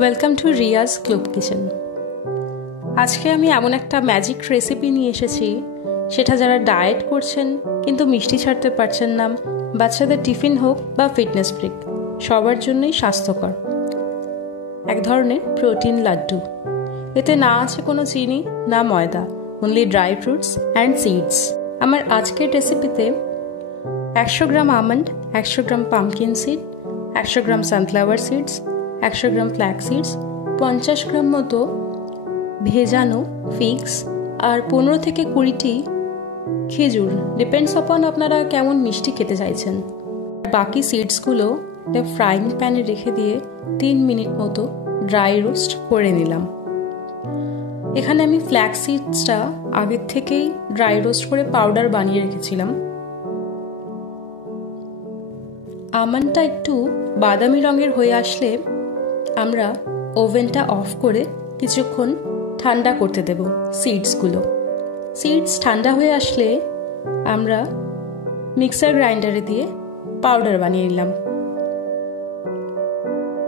Welcome to Riaz club kitchen. আজকে আমি এমন একটা ম্যাজিক রেসিপি নিয়ে এসেছি, সেটা যারা ডায়েট করছেন কিন্তু মিষ্টি ছাড়তে পারছেন না, বাচ্চাদের টিফিন হোক বা ফিটনেস ব্রেক, সবার জন্যই স্বাস্থ্যকর এক ধরনের প্রোটিন লাড্ডু। এতে না আছে কোনো চিনি না ময়দা, only dry fruits and seeds. আমার আজকের রেসিপিতে 100 গ্রাম আমন্ড, 100 গ্রাম পাম্পকিন সিড, 100 গ্রাম সানফ্লাওয়ার সিডস, 100 গ্রাম ফ্ল্যাক্স সিডস, 50 গ্রাম মতো ভেজানো ফিগস আর 15 থেকে 20টি খেজুর, ডিপেন্ডস অপন আপনারা কেমন মিষ্টি খেতে চাইছেন। বাকি সিডসগুলো একটা ফ্রাইং প্যানে রেখে দিয়ে 3 মিনিট মতো ড্রাই রোস্ট করে নিলাম। এখানে আমি ফ্ল্যাক্স সিডসটা আগের থেকেই ড্রাই রোস্ট করে পাউডার বানিয়ে রেখেছিলাম। আমন্ডটা একটু বাদামি রঙের হয়ে আসলে আমরা ওভেনটা অফ করে কিছুক্ষণ ঠান্ডা করতে দেব সিডসগুলো। সিডস ঠান্ডা হয়ে আসলে আমরা মিক্সার গ্রাইন্ডারে দিয়ে পাউডার বানিয়ে নিলাম।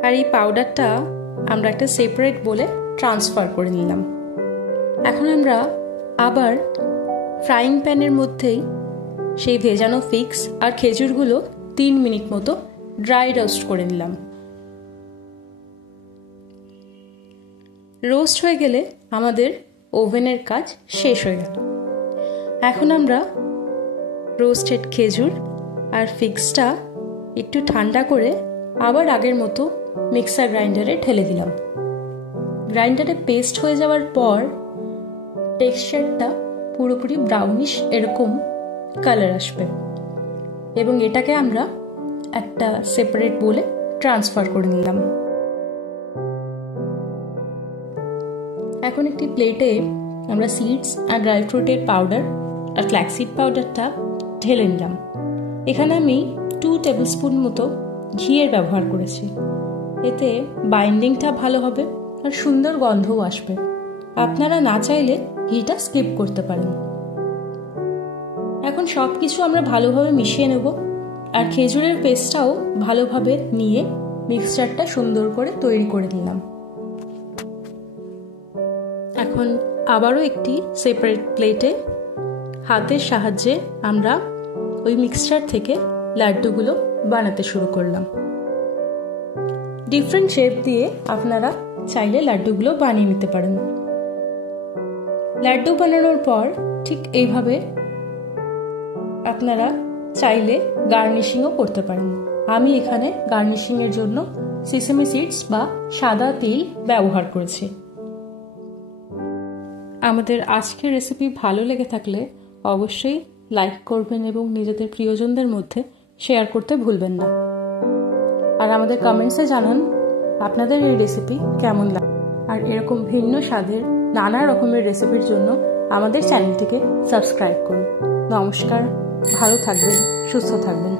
আর এই পাউডারটা আমরা একটা সেপারেট বলে ট্রান্সফার করে নিলাম। এখন আমরা আবার ফ্রাইং প্যানের মধ্যেই সেই ভেজানো ফিগস আর খেজুরগুলো 3 মিনিট মতো ড্রাই রোস্ট করে নিলাম। রোস্ট হয়ে গেলে আমাদের ওভেনের কাজ শেষ হয়ে গেল। এখন আমরা রোস্টেড খেজুর আর ফিগসটা একটু ঠান্ডা করে আবার আগের মতো মিক্সার গ্রাইন্ডারে ঢেলে দিলাম। গ্রাইন্ডারে পেস্ট হয়ে যাওয়ার পর টেক্সচারটা পুরোপুরি ব্রাউনিশ এরকম কালার আসবে এবং এটাকে আমরা একটা সেপারেট বলে ট্রান্সফার করে নিলাম। এখন একটি প্লেটে আমরা সিডস আর ড্রাই ফ্রুটের পাউডার আর ফ্ল্যাক্সিড পাউডারটা ঢেলে নিলাম। এখানে আমি 2 টেবিল স্পুন মতো ঘিয়ের ব্যবহার করেছি। এতে বাইন্ডিংটা ভালো হবে আর সুন্দর গন্ধও আসবে। আপনারা না চাইলে ঘিটা স্কিপ করতে পারেন। এখন সব কিছু আমরা ভালোভাবে মিশিয়ে নেব আর খেজুরের পেস্টটাও ভালোভাবে নিয়ে মিক্সচারটা সুন্দর করে তৈরি করে নিলাম। এখন আবারও একটি সেপারেট প্লেটে হাতের সাহায্যে আমরা ওই মিক্সচার থেকে লাড্ডুগুলো বানাতে শুরু করলাম। ডিফারেন্ট শেপ দিয়ে আপনারা চাইলে লাড্ডুগুলো বানিয়ে নিতে পারেন। লাড্ডু বানানোর পর ঠিক এইভাবে আপনারা চাইলে গার্নিশিংও করতে পারেন। আমি এখানে গার্নিশিংয়ের জন্য সিসেমি সিডস বা সাদা তিল ব্যবহার করেছি। আমাদের আজকের রেসিপি ভালো লেগে থাকলে অবশ্যই লাইক করবেন এবং নিজেদের প্রিয়জনদের মধ্যে শেয়ার করতে ভুলবেন না। আর আমাদের কমেন্টসে জানান আপনাদের এই রেসিপি কেমন লাগে। আর এরকম ভিন্ন স্বাদের নানা রকমের রেসিপির জন্য আমাদের চ্যানেলটিকে সাবস্ক্রাইব করুন। নমস্কার, ভালো থাকবেন, সুস্থ থাকবেন।